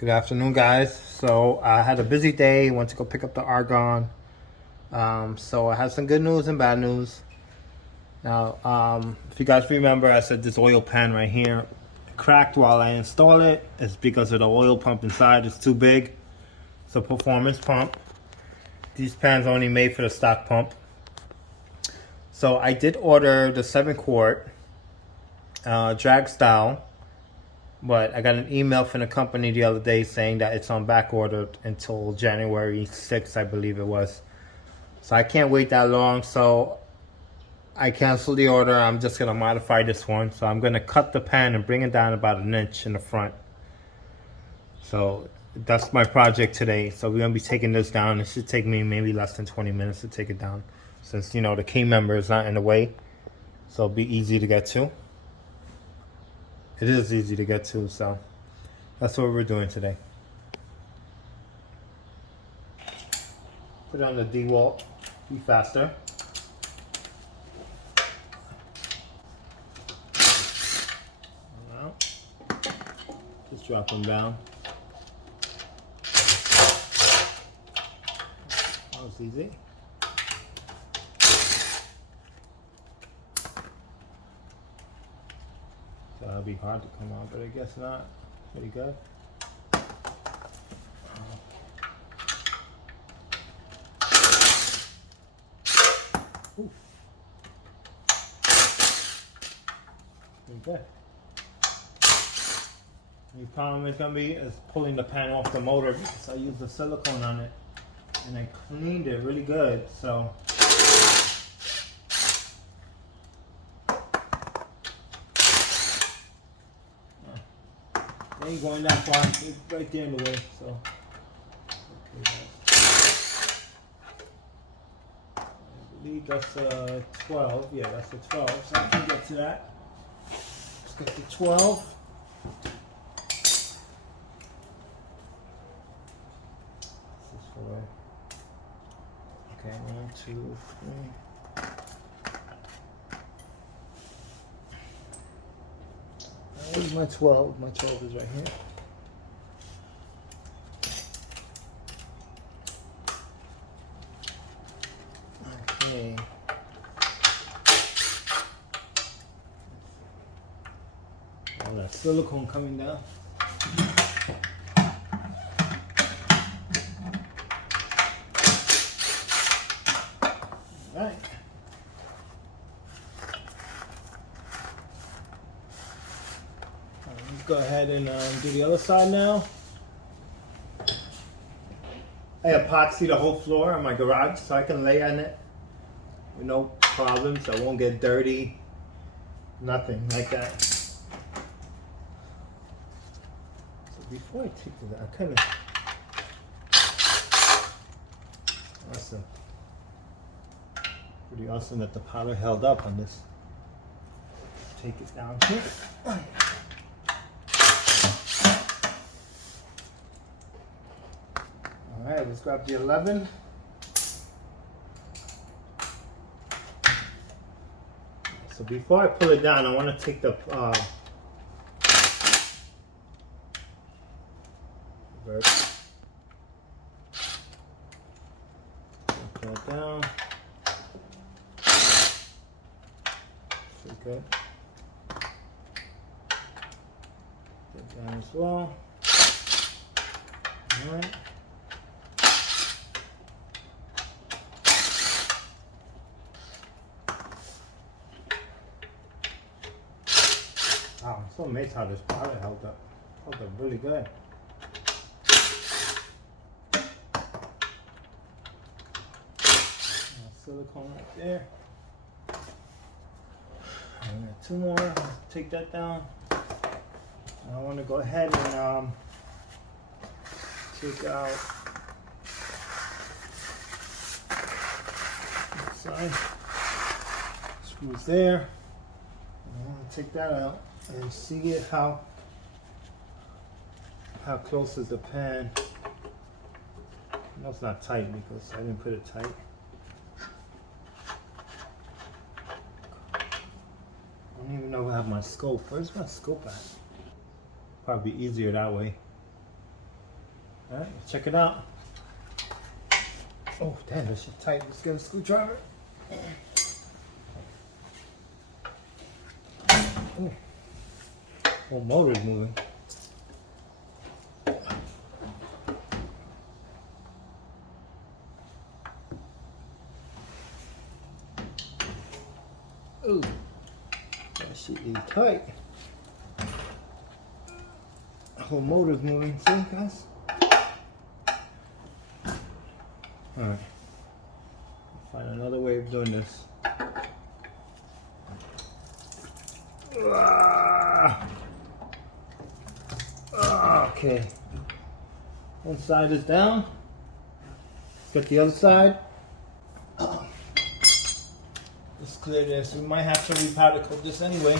Good afternoon, guys. So I had a busy day. Went to go pick up the argon. So I have some good news and bad news. Now, if you guys remember, I said this oil pan right here cracked while I installed it. It's because of the oil pump inside. It's too big. It's a performance pump. These pans are only made for the stock pump. So I did order the 7-quart drag style. But I got an email from the company the other day saying that it's on back order until January 6th, I believe it was. So I can't wait that long. So I canceled the order. I'm just going to modify this one. So I'm going to cut the pan and bring it down about an inch in the front. So that's my project today. So we're going to be taking this down. It should take me maybe less than 20 minutes to take it down. Since, you know, the key member is not in the way. So it'll be easy to get to. It is easy to get to, so that's what we're doing today. Put on the DeWalt, be faster. Now, just drop them down. That was easy. So that'll be hard to come out, but I guess not. Pretty good. Ooh. Pretty good. The problem is gonna be is pulling the pan off the motor because I used the silicone on it and I cleaned it really good. So they ain't going that far. It's right there in the way. So okay, I believe that's a 12. Yeah, that's a 12. So I can get to that. Let's get to 12. This is for okay, 1, 2, 3. Where's my 12? My 12 is right here. Okay. All that silicone coming down. All right. Let's go ahead and do the other side now. I epoxy the whole floor in my garage so I can lay on it with no problems. I won't get dirty. Nothing like that. So before I take this, I kind of awesome. Pretty awesome that the powder held up on this. Take it down here. Alright, let's grab the 11. So before I pull it down, I want to take the reverse. Pull it down. Pretty good. Put it down as well. Alright. Wow, I'm so amazed how this powder held up. Held up really good. Silicone right there. I got 2 more. Let's take that down. I want to go ahead and take out this side. Screws there. I want to take that out and see it how close is the pan. No, it's not tight because I didn't put it tight. I don't even know if I have my scope. Where's my scope at? Probably easier that way. Alright, check it out. Oh, damn, this shit tight. Let's get a screwdriver. Ooh. Whole motor's moving. Ooh, that shit is tight. Whole motor's moving. See, guys? Alright. Find another way of doing this. Okay. One side is down. Let's get the other side. Let's clear this. We might have to repowder coat this anyway.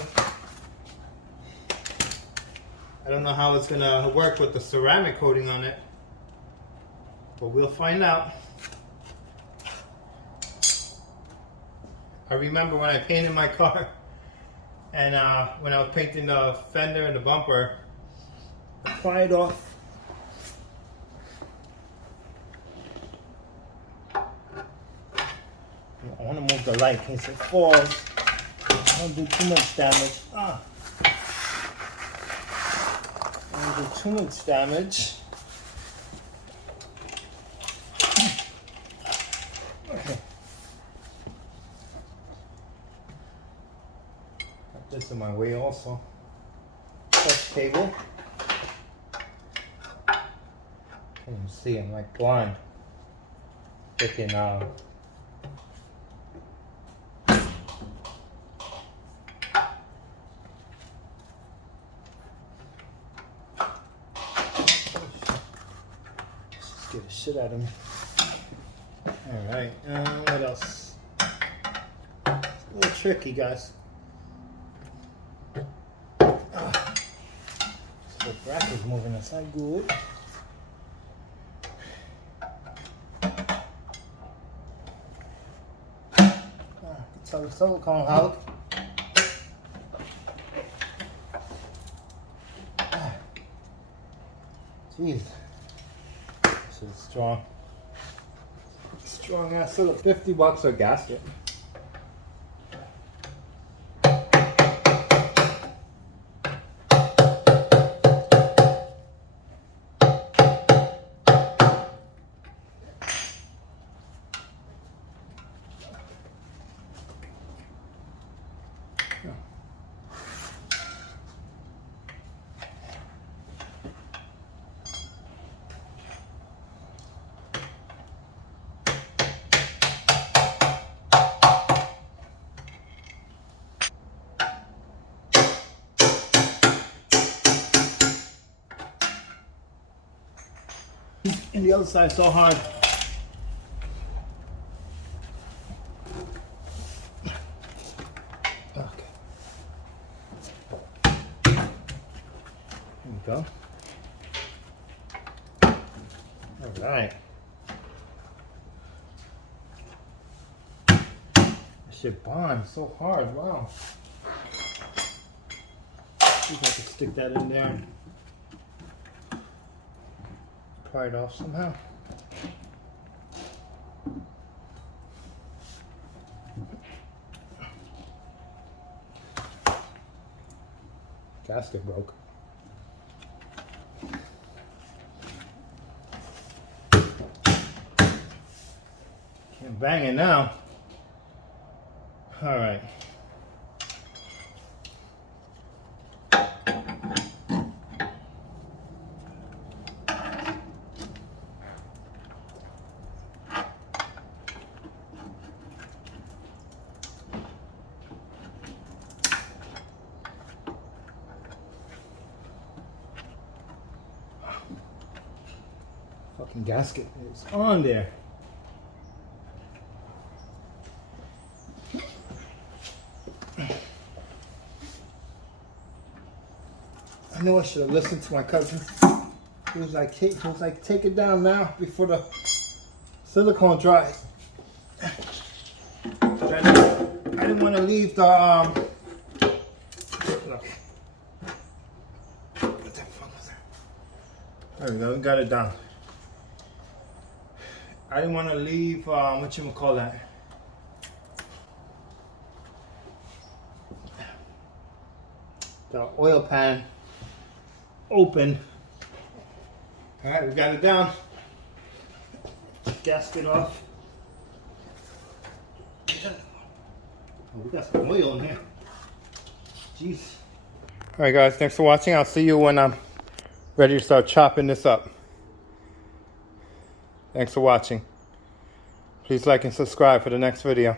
I don't know how it's gonna work with the ceramic coating on it, but we'll find out. I remember when I painted my car, and when I was painting the fender and the bumper, I pried off. I want to move the light in case it falls. I don't do too much damage. I don't do too much damage. Okay. Got this in my way also. Touch cable. Can't even see, I'm like blind. Freaking get the shit out of me. Alright, what else? It's a little tricky, guys. The bracket's moving, that's not good. Tell the silicone out. Jeez. This is strong. Strong ass little $50 for a gasket. And the other side so hard. Okay. There we go. All right. This shit bonds so hard. Wow. See if I can stick that in there. Pry it off somehow. Gasket broke. Can't bang it now. All right. Fucking gasket is on there. I know I should have listened to my cousin. He was like, take it down now before the silicone dries. I didn't want to leave the look. What the fuck was that? There we go, we got it down. I didn't want to leave, what you call that? The oil pan open. All right, we got it down. Gasket off. Oh, we got some oil in here. Jeez. All right, guys, thanks for watching. I'll see you when I'm ready to start chopping this up. Thanks for watching. Please like and subscribe for the next video.